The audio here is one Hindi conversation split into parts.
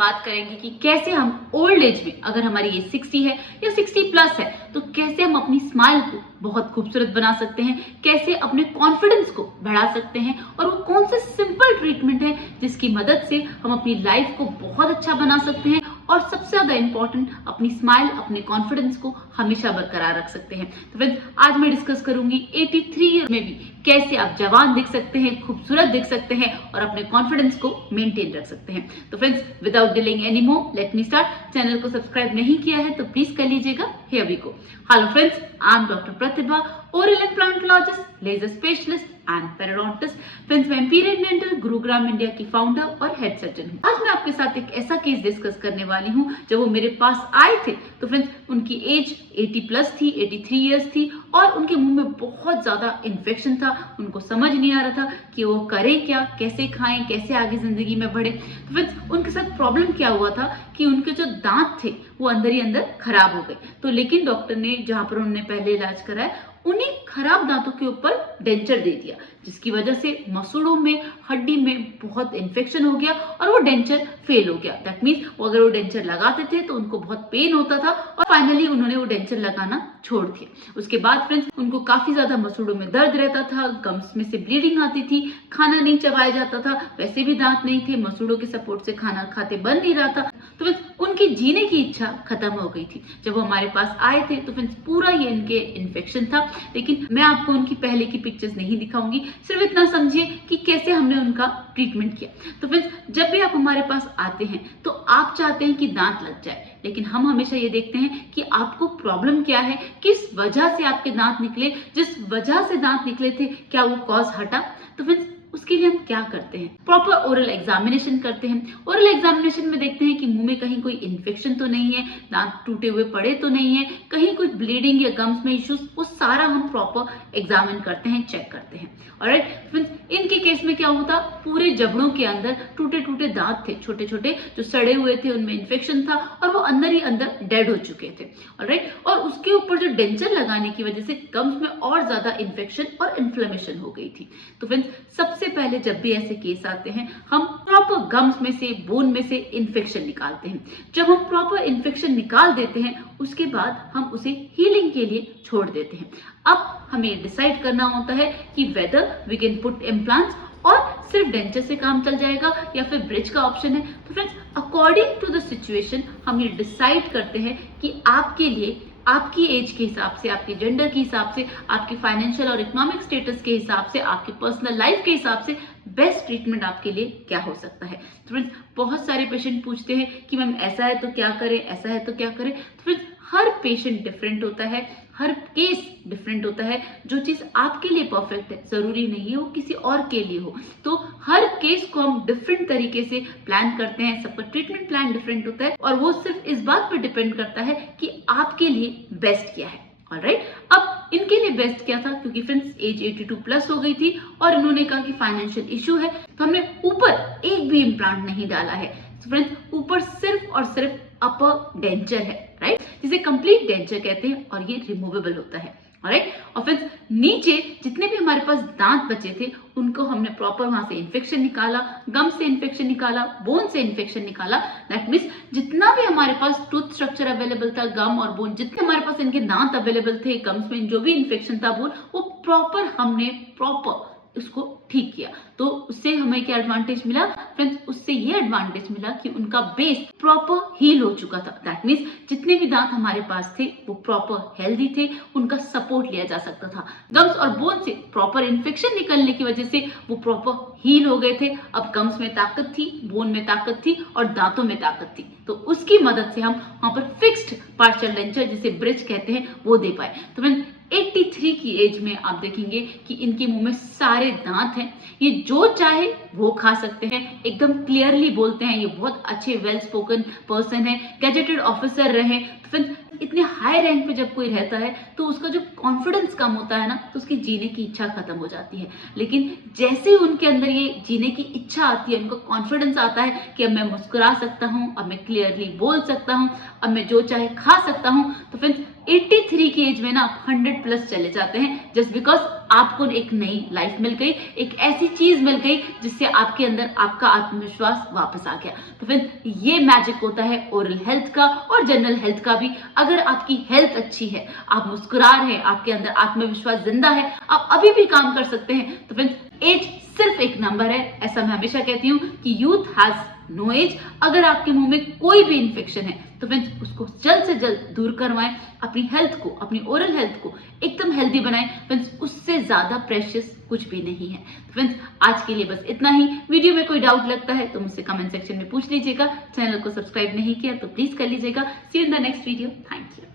बात करेंगे कि कैसे हम ओल्ड एज में, अगर हमारी एज 60 है या 60 प्लस है, तो कैसे हम अपनी स्माइल को बहुत खूबसूरत बना सकते हैं, कैसे अपने कॉन्फिडेंस को बढ़ा सकते हैं, और वो कौन से सिंपल ट्रीटमेंट है जिसकी मदद से हम अपनी लाइफ को बहुत अच्छा बना सकते हैं, और सबसे ज्यादा इंपॉर्टेंट अपनी स्माइल, अपने कॉन्फिडेंस को हमेशा बरकरार रख सकते हैं। तो फ्रेंड्स, आज मैं डिस्कस करूंगी 83 ईयर में भी कैसे आप जवान दिख सकते हैं, खूबसूरत दिख सकते हैं और अपने कॉन्फिडेंस को मेंटेन रख सकते हैं। तो friends, without delaying any more, let me start. Channel को सब्सक्राइब नहीं किया है तो प्लीज कर लीजिएगा। हे अभी को hello friends, I am doctor Pratibha, oral and implantologist, laser specialist and periodontist. Friends, मैं इम्पीरियल डेंटल गुरुग्राम इंडिया की फाउंडर और हेड सर्जन हूँ। आज मैं आपके साथ एक ऐसा केस डिस्कस करने वाली हूँ। जब वो मेरे पास आए थे तो फ्रेंड्स, उनकी एज 80 प्लस थी, 83 इयर्स थी, और उनके मुंह में बहुत ज्यादा इन्फेक्शन था। उनको समझ नहीं आ रहा था कि वो करें क्या, कैसे खाएं, कैसे आगे जिंदगी में बढ़े। तो फ्रेंड्स, उनके साथ प्रॉब्लम क्या हुआ था कि उनके जो दांत थे वो अंदर ही अंदर खराब हो गए। तो लेकिन डॉक्टर ने, जहां पर उन्होंने पहले इलाज कराया, उन्हीं खराब दांतों के ऊपर डेंचर दे दिया, जिसकी वजह से मसूड़ों में, हड्डी में बहुत इन्फेक्शन हो गया और वो डेंचर फेल हो गया। दैट मीन्स वो अगर वो डेंचर लगाते थे तो उनको बहुत पेन होता था, और फाइनली उन्होंने वो डेंचर लगाना छोड़ दिया। उसके बाद फ्रेंड्स, उनको काफी ज्यादा मसूड़ों में दर्द रहता था, गम्स में से ब्लीडिंग आती थी, खाना नहीं चबाया जाता था, वैसे भी दांत नहीं थे, मसूड़ों के सपोर्ट से खाना खाते बन नहीं रहा था। तो फ्रेंड्स, उनकी जीने की इच्छा खत्म हो गई थी। जब वो हमारे पास आए थे तो फ्रेंड्स, पूरा ये इनके इन्फेक्शन था। लेकिन मैं आपको उनकी पहले की पिक्चर्स नहीं दिखाऊंगी, सिर्फ इतना समझिए कि कैसे हमने उनका ट्रीटमेंट किया। तो फ्रेंड्स, जब भी आप हमारे पास आते हैं तो आप चाहते हैं कि दांत लग जाए, लेकिन हम हमेशा ये देखते हैं कि आपको प्रॉब्लम क्या है, किस वजह से आपके दांत निकले, जिस वजह से दांत निकले थे क्या वो कॉज हटा। तो फ्रेंड्स, उसके लिए हम क्या करते हैं, प्रॉपर ओरल एग्जामिनेशन करते हैं। ओरल एग्जामिनेशन में देखते हैं कि मुंह में कहीं कोई इन्फेक्शन तो नहीं है, दांत टूटे हुए पड़े तो नहीं है, कहीं कोई ब्लीडिंग या गम्स में इश्यूज, वो सारा हम प्रॉपर एग्जामिन करते हैं, चेक करते हैं। ऑलराइट फ्रेंड्स, इनके केस में क्या होता, पूरे जबड़ों के अंदर टूटे टूटे दांत थे, छोटे छोटे जो सड़े हुए थे, उनमें इन्फेक्शन था और वो अंदर ही अंदर डेड हो चुके थे। ऑलराइट, और उसके ऊपर जो डेंचर लगाने की वजह से गम्स में और ज्यादा इन्फेक्शन और इन्फ्लेमेशन हो गई थी। तो फ्रेंड्स, सबसे पहले जब भी ऐसे केस आते हैं, हम प्रॉपर गम्स में से, बोन में से इन्फेक्शन निकालते हैं। जब हम प्रॉपर इन्फेक्शन निकाल देते हैं, उसके बाद हम उसे हीलिंग के लिए छोड़ देते हैं। अब हमें डिसाइड करना होता है कि whether we can put implants, और सिर्फ डेंचर से काम चल जाएगा या फिर ब्रिज का ऑप्शन है। तो friends, according to the situation हम ये डिसाइड करते हैं कि आपके लिए, आपकी एज के हिसाब से, आपके जेंडर के हिसाब से, आपके फाइनेंशियल और इकोनॉमिक स्टेटस के हिसाब से, आपकी पर्सनल लाइफ के हिसाब से बेस्ट ट्रीटमेंट आपके लिए क्या हो सकता है। तो फ्रेंड्स, बहुत सारे पेशेंट पूछते हैं कि मैम ऐसा है तो क्या करें, ऐसा है तो क्या करें। तो फ्रेंड्स, हर पेशेंट डिफरेंट होता है, हर केस डिफरेंट होता है। जो चीज आपके लिए परफेक्ट है, जरूरी नहीं है वो किसी और के लिए हो। तो हर केस को हम डिफरेंट तरीके से प्लान करते हैं, सबका ट्रीटमेंट प्लान डिफरेंट होता है, और वो सिर्फ इस बात पर डिपेंड करता है कि आपके लिए बेस्ट क्या है। ऑलराइट, अब इनके लिए बेस्ट क्या था, क्योंकि फ्रेंड्स एज 82 प्लस हो गई थी और इन्होंने कहा कि फाइनेंशियल इशू है, तो हमने ऊपर एक भी इम्प्लांट नहीं डाला है। फ्रेंड्स, ऊपर सिर्फ और सिर्फ अपर डेंचर है, राइट, जिसे कंप्लीट डेंचर कहते हैं, और ये रिमूवेबल होता है। ऑलराइट, और फ्रेंड्स, नीचे जितने भी हमारे पास दांत बचे थे उनको हमने प्रॉपर वहां से इन्फेक्शन निकाला, गम से इन्फेक्शन निकाला, बोन से इन्फेक्शन निकाला। दैट मीन्स जितना भी हमारे पास टूथ स्ट्रक्चर अवेलेबल था, गम और बोन, जितने हमारे पास इनके दांत अवेलेबल थे, गम्स में जो भी इन्फेक्शन था, बोन, वो प्रॉपर हमने प्रॉपर उसको ठीक किया। तो उससे हमें क्या एडवांटेज मिला फ्रेंड्स, उससे ये एडवांटेज मिला कि उनका बेस प्रॉपर हील हो चुका था। दैट मीन्स जितने भी दांत हमारे पास थे वो प्रॉपर हेल्दी थे, उनका सपोर्ट लिया जा सकता था। गम्स और बोन से प्रॉपर इन्फेक्शन निकलने की वजह से वो प्रॉपर हील हो गए थे। अब गम्स में ताकत थी, बोन में ताकत थी और दांतों में ताकत थी, तो उसकी मदद से हम वहां पर फिक्स्ड पार्शियल डेंचर, जिसे ब्रिज कहते हैं, वो दे पाए। तो फ्रेंड्स, 83 की एज में आप देखेंगे कि इनके मुंह में सारे दांत हैं, ये जो चाहे वो खा सकते हैं, एकदम क्लियरली बोलते हैं, ये बहुत अच्छे वेल स्पोकन पर्सन है, गैजेटेड ऑफिसर रहे। तो फ्रेंड्स, इतने हाई रैंक पे जब कोई रहता है तो उसका जो कॉन्फिडेंस कम होता है ना, तो उसकी जीने की इच्छा खत्म हो जाती है। लेकिन जैसे ही उनके अंदर ये जीने की इच्छा आती है, उनको कॉन्फिडेंस आता है कि अब मैं मुस्कुरा सकता हूँ, अब मैं क्लियरली बोल सकता हूँ, अब मैं जो चाहे खा सकता हूँ, तो फ्रेंड्स 83 की एज में ना आप 100 प्लस चले जाते हैं, जस्ट बिकॉज आपको एक नई लाइफ मिल गई, एक ऐसी चीज मिल गई जिससे आपके अंदर आपका आत्मविश्वास वापस आ गया। तो फ्रेंड्स, ये मैजिक होता है ओरल हेल्थ का और जनरल हेल्थ का भी। अगर आपकी हेल्थ अच्छी है, आप मुस्कुरा रहे हैं, आपके अंदर आत्मविश्वास जिंदा है, आप अभी भी काम कर सकते हैं, तो फ्रेंड्स एज सिर्फ एक नंबर है। ऐसा मैं हमेशा कहती हूँ कि यूथ हैज नो एज। अगर आपके मुंह में कोई भी इन्फेक्शन है तो फ्रेंड्स उसको जल्द से जल्द दूर करवाएं। अपनी हेल्थ को, अपनी ओरल हेल्थ को एकदम हेल्दी बनाएं। फ्रेंड्स, उससे ज्यादा प्रेशियस कुछ भी नहीं है। फ्रेंड्स, आज के लिए बस इतना ही। वीडियो में कोई डाउट लगता है तो मुझसे कमेंट सेक्शन में पूछ लीजिएगा। चैनल को सब्सक्राइब नहीं किया तो प्लीज कर लीजिएगा। See you in the next video. Thank you.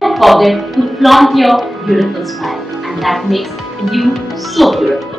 Don't forget to flaunt your beautiful smile, and that makes you so beautiful.